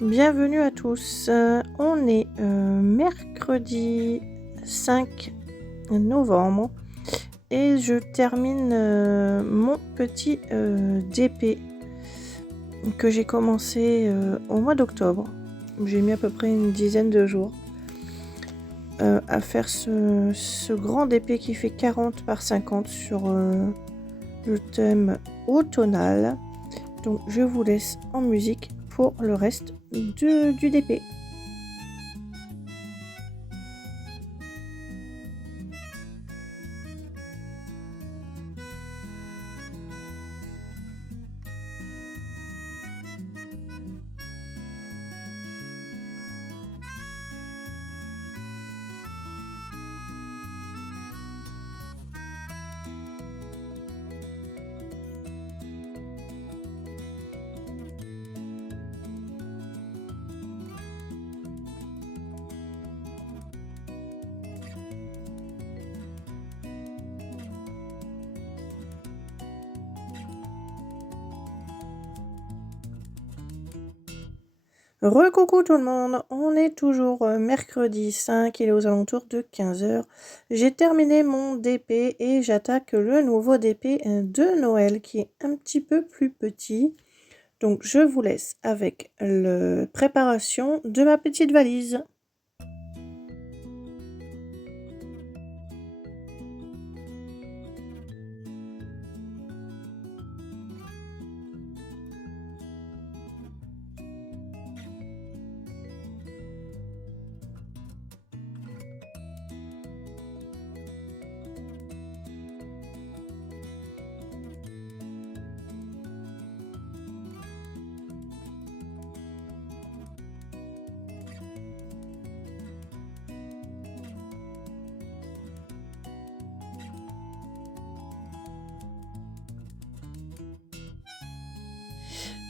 Bienvenue à tous. On est mercredi 5 novembre et je termine mon petit DP que j'ai commencé au mois d'octobre. J'ai mis à peu près une dizaine de jours à faire ce grand DP qui fait 40 par 50 sur le thème automnal. Donc je vous laisse en musique pour le reste du DP. Recoucou tout le monde, on est toujours mercredi 5, il est aux alentours de 15h. J'ai terminé mon DP et j'attaque le nouveau DP de Noël qui est un petit peu plus petit. Donc je vous laisse avec la préparation de ma petite valise.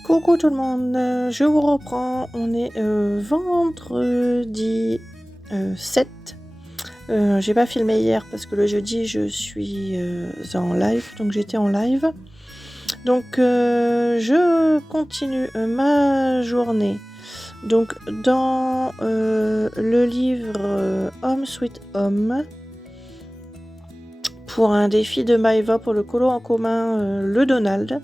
Coucou tout le monde, je vous reprends, on est vendredi 7. J'ai pas filmé hier parce que le jeudi je suis en live, donc j'étais en live. Donc je continue ma journée. Donc dans le livre Home Sweet Home, pour un défi de Maëva pour le colo en commun, le Donald.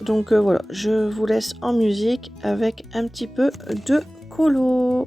Donc voilà, je vous laisse en musique avec un petit peu de colo.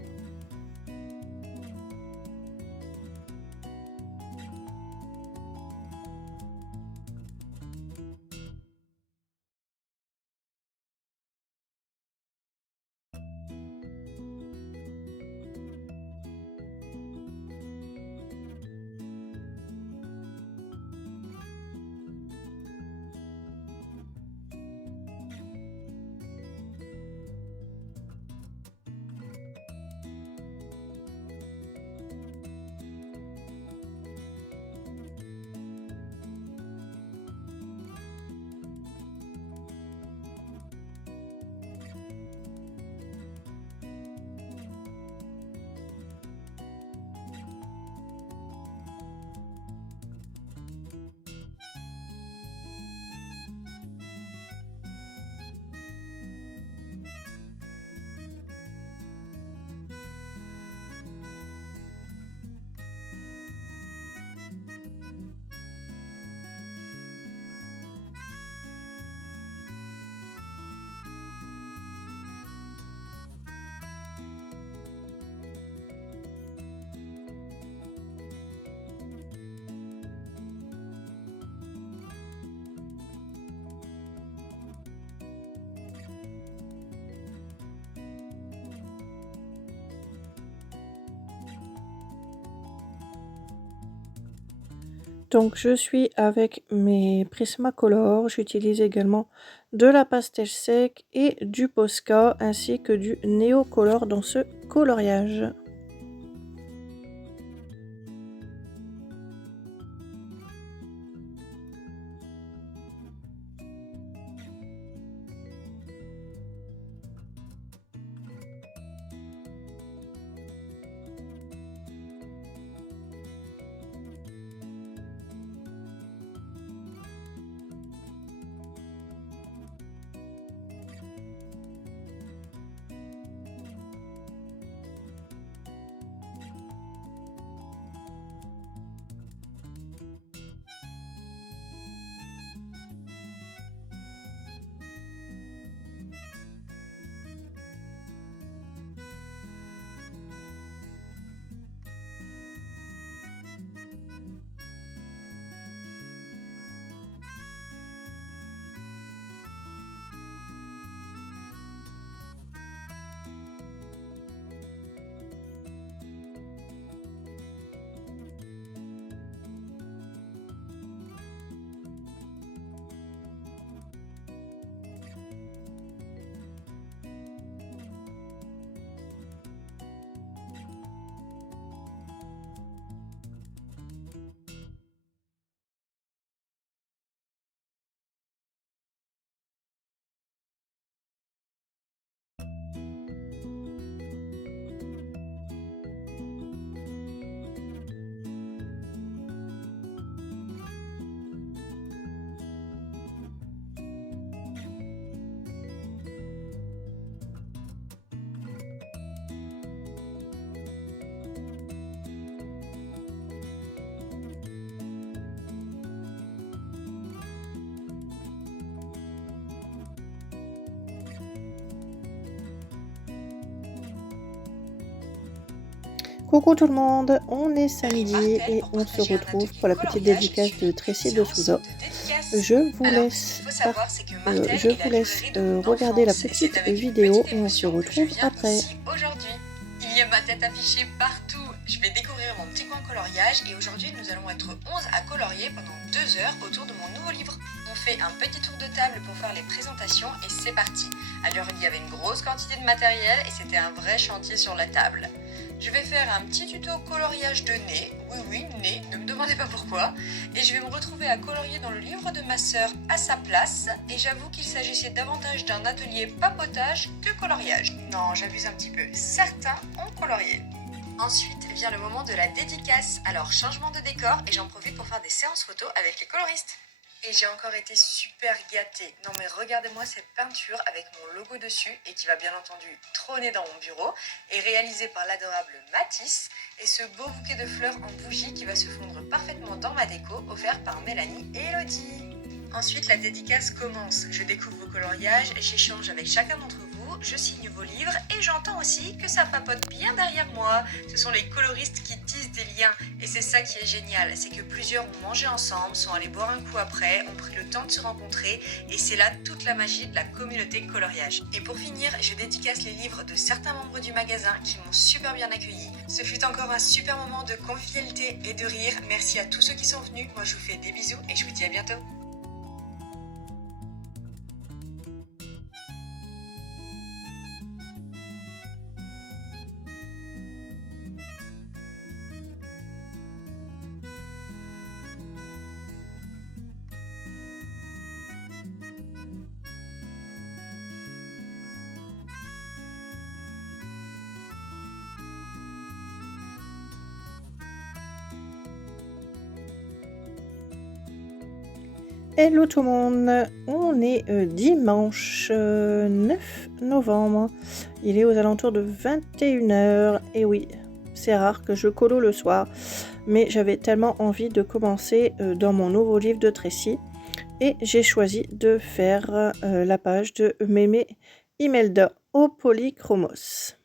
Donc je suis avec mes Prismacolor, j'utilise également de la pastel sec et du Posca ainsi que du Neocolor dans ce coloriage. Coucou tout le monde, on est Rie samedi Martel et pour on se partager un retrouve atelier pour la petite coloriage dédicace de suivi d'une Tracy de séance Souza. de dédicace. Je vous Alors, ce qu'il laisse, faut savoir, c'est que Martel je est vous la laisse librairie de mon regarder la enfance et c'est petite avec une vidéo petite et on se émotion que je retrouve viens après. ici aujourd'hui. Il y a ma tête affichée partout. Je vais découvrir mon petit coin coloriage et aujourd'hui, nous allons être 11 à colorier pendant 2 heures autour de mon nouveau livre. On fait un petit tour de table pour faire les présentations et c'est parti. Alors, il y avait une grosse quantité de matériel et c'était un vrai chantier sur la table. Je vais faire un petit tuto coloriage de nez, oui, nez, ne me demandez pas pourquoi, et je vais me retrouver à colorier dans le livre de ma sœur à sa place, et j'avoue qu'il s'agissait davantage d'un atelier papotage que coloriage. Non, j'abuse un petit peu, certains ont colorié. Ensuite vient le moment de la dédicace, alors changement de décor, et j'en profite pour faire des séances photos avec les coloristes. Et j'ai encore été super gâtée. Non mais regardez-moi cette peinture avec mon logo dessus et qui va bien entendu trôner dans mon bureau et réalisée par l'adorable Matisse et ce beau bouquet de fleurs en bougie qui va se fondre parfaitement dans ma déco offert par Mélanie et Elodie. Ensuite, la dédicace commence. Je découvre vos coloriages, j'échange avec chacun d'entre vous, je signe vos livres et j'entends aussi que ça papote bien derrière moi. Ce sont les coloristes qui tissent des liens et c'est ça qui est génial, c'est que plusieurs ont mangé ensemble, sont allés boire un coup après, ont pris le temps de se rencontrer et c'est là toute la magie de la communauté coloriage. Et pour finir, je dédicace les livres de certains membres du magasin qui m'ont super bien accueilli. Ce fut encore un super moment de convivialité et de rire. Merci à tous ceux qui sont venus. Moi je vous fais des bisous et je vous dis à bientôt. Hello tout le monde, on est dimanche 9 novembre, il est aux alentours de 21h, et oui, c'est rare que je colo le soir, mais j'avais tellement envie de commencer dans mon nouveau livre de Tracy, et j'ai choisi de faire la page de Mémé Imelda au polychromos.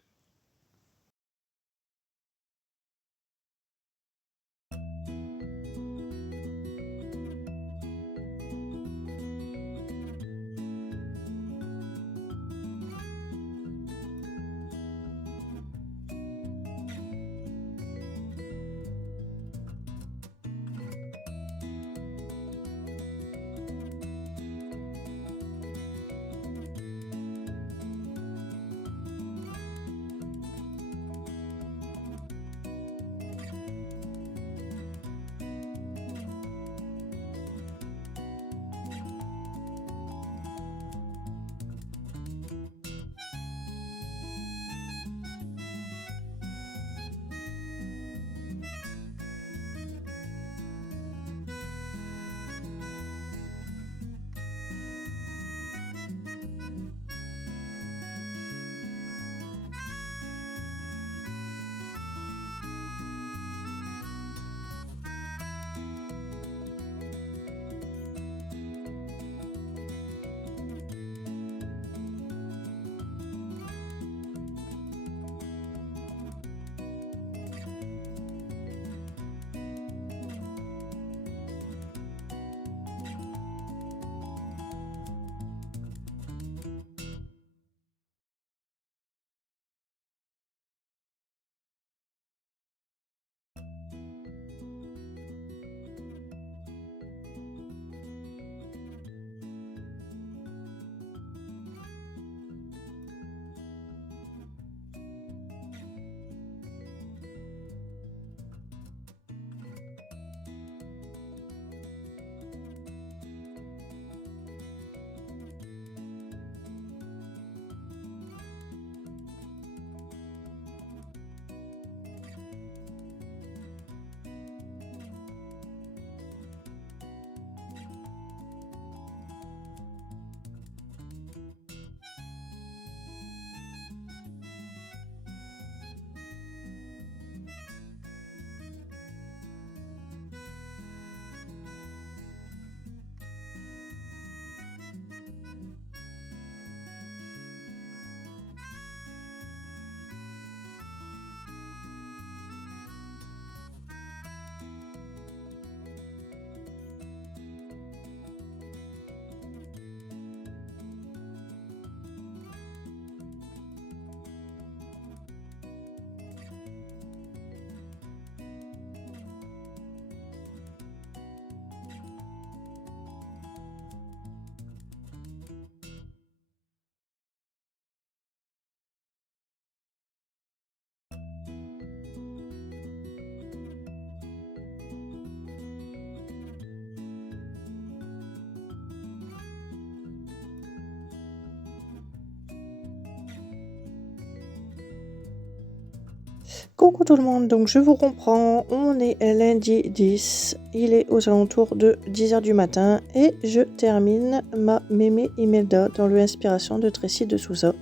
Coucou tout le monde, donc je vous comprends, on est lundi 10, il est aux alentours de 10h du matin et je termine ma Mémé Imelda dans l'inspiration de Tracy de Souza.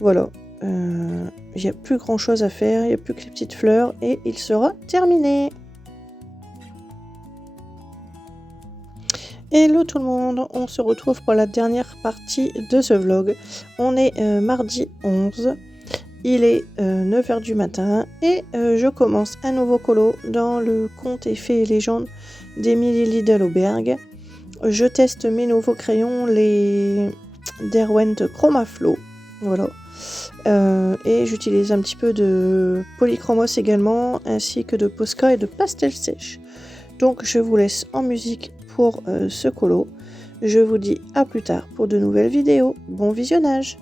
Voilà, il n'y a plus grand chose à faire, il n'y a plus que les petites fleurs et il sera terminé. Hello tout le monde, on se retrouve pour la dernière partie de ce vlog. On est mardi 11. Il est 9h du matin et je commence un nouveau colo dans le conte et fées et légendes d'Emily Lidl-Auberg. Je teste mes nouveaux crayons, les Derwent Chromaflow. Voilà. Et j'utilise un petit peu de polychromos également, ainsi que de Posca et de pastel sèche. Donc je vous laisse en musique pour ce colo. Je vous dis à plus tard pour de nouvelles vidéos. Bon visionnage!